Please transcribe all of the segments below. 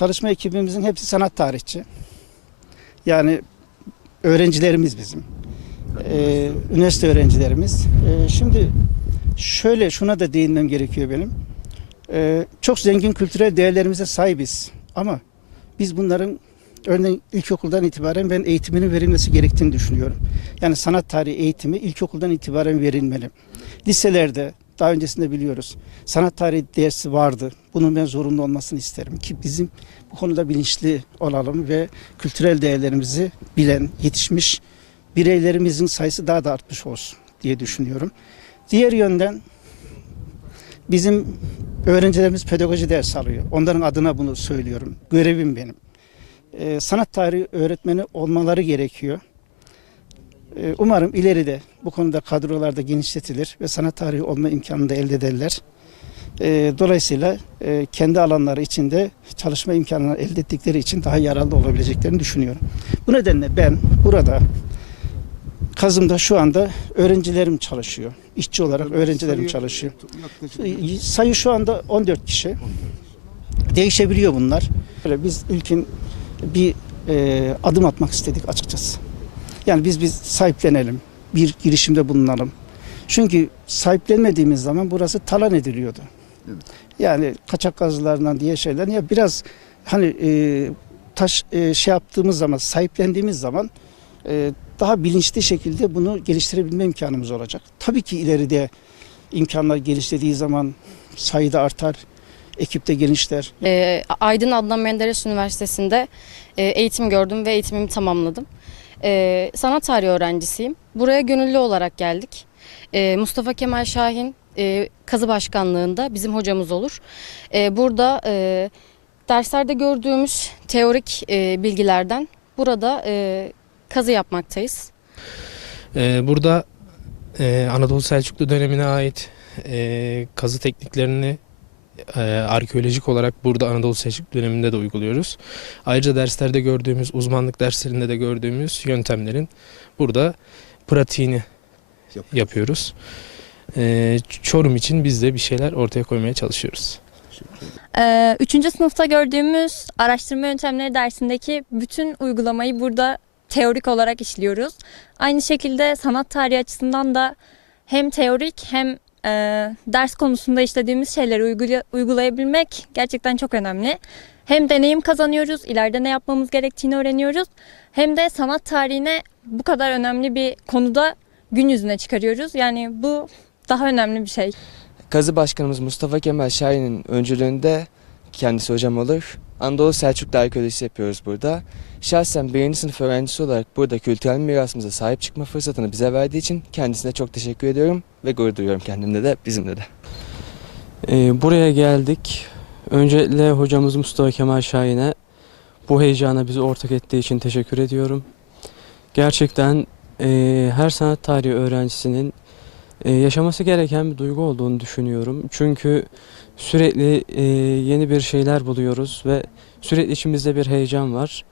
Çalışma ekibimizin hepsi sanat tarihçi. Yani öğrencilerimiz bizim. Ee, üniversite öğrencilerimiz. Ee, şimdi şöyle şuna da değinmem gerekiyor benim. Ee, çok zengin kültürel değerlerimize sahibiz. Ama biz bunların örneğin ilkokuldan itibaren ben eğitiminin verilmesi gerektiğini düşünüyorum. Yani sanat tarihi eğitimi ilkokuldan itibaren verilmeli. Liselerde daha öncesinde biliyoruz. Sanat tarihi dersi vardı. Bunun ben zorunlu olmasını isterim ki bizim bu konuda bilinçli olalım ve kültürel değerlerimizi bilen, yetişmiş bireylerimizin sayısı daha da artmış olsun diye düşünüyorum. Diğer yönden bizim öğrencilerimiz pedagoji ders alıyor. Onların adına bunu söylüyorum. Görevim benim. Ee, sanat tarihi öğretmeni olmaları gerekiyor. Ee, Umarım ileride bu konuda kadrolarda genişletilir ve sanat tarihi olma imkanını da elde ederler. Ee, Dolayısıyla e, kendi alanları içinde çalışma imkanını elde ettikleri için daha yararlı olabileceklerini düşünüyorum. Bu nedenle ben burada Kazım'da şu anda öğrencilerim çalışıyor. İşçi olarak öğrencilerim çalışıyor. Sayı şu anda 14 kişi. Değişebiliyor bunlar. Biz ilkin bir e, adım atmak istedik açıkçası. Yani biz biz sahiplenelim, bir girişimde bulunalım. Çünkü sahiplenmediğimiz zaman burası talan ediliyordu. Evet. Yani kaçak gazlarından diye şeyler ya biraz hani e, taş e, şey yaptığımız zaman sahiplendiğimiz zaman e, daha bilinçli şekilde bunu geliştirebilme imkanımız olacak. Tabii ki ileride imkanlar geliştirdiği zaman sayıda artar, ekipte genişler. Ee, Aydın Adnan Menderes Üniversitesi'nde e, eğitim gördüm ve eğitimimi tamamladım. Ee, sanat tarihi öğrencisiyim. Buraya gönüllü olarak geldik. Ee, Mustafa Kemal Şahin e, kazı başkanlığında bizim hocamız olur. Ee, burada e, derslerde gördüğümüz teorik e, bilgilerden burada e, kazı yapmaktayız. Ee, burada e, Anadolu Selçuklu dönemine ait e, kazı tekniklerini e, arkeolojik olarak burada Anadolu Selçuklu döneminde de uyguluyoruz. Ayrıca derslerde gördüğümüz, uzmanlık derslerinde de gördüğümüz yöntemlerin burada pratiğini yapıyoruz. E, Çorum için biz de bir şeyler ortaya koymaya çalışıyoruz. Ee, Üçüncü sınıfta gördüğümüz araştırma yöntemleri dersindeki bütün uygulamayı burada teorik olarak işliyoruz. Aynı şekilde sanat tarihi açısından da hem teorik hem e, ders konusunda işlediğimiz şeyleri uygula- uygulayabilmek gerçekten çok önemli. Hem deneyim kazanıyoruz, ileride ne yapmamız gerektiğini öğreniyoruz. Hem de sanat tarihine bu kadar önemli bir konuda gün yüzüne çıkarıyoruz. Yani bu daha önemli bir şey. Kazı Başkanımız Mustafa Kemal Şahin'in öncülüğünde kendisi hocam olur. Anadolu Selçuklu arkeolojisi yapıyoruz burada. Şahsen birinci sınıf öğrencisi olarak burada kültürel mirasımıza sahip çıkma fırsatını bize verdiği için kendisine çok teşekkür ediyorum ve gurur duyuyorum kendimde de bizimle de. Ee, buraya geldik. Öncelikle hocamız Mustafa Kemal Şahin'e bu heyecana bizi ortak ettiği için teşekkür ediyorum. Gerçekten e, her sanat tarihi öğrencisinin e, yaşaması gereken bir duygu olduğunu düşünüyorum. Çünkü sürekli e, yeni bir şeyler buluyoruz ve sürekli içimizde bir heyecan var.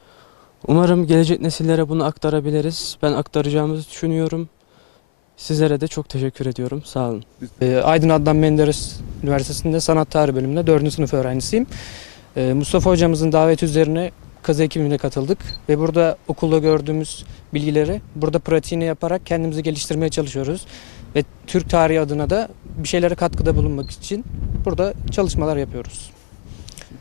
Umarım gelecek nesillere bunu aktarabiliriz. Ben aktaracağımızı düşünüyorum. Sizlere de çok teşekkür ediyorum. Sağ olun. Ee, Aydın Adnan Menderes Üniversitesi'nde Sanat Tarihi bölümünde 4. sınıf öğrencisiyim. Ee, Mustafa hocamızın daveti üzerine kazı ekibine katıldık ve burada okulda gördüğümüz bilgileri burada pratiğini yaparak kendimizi geliştirmeye çalışıyoruz. Ve Türk tarihi adına da bir şeylere katkıda bulunmak için burada çalışmalar yapıyoruz.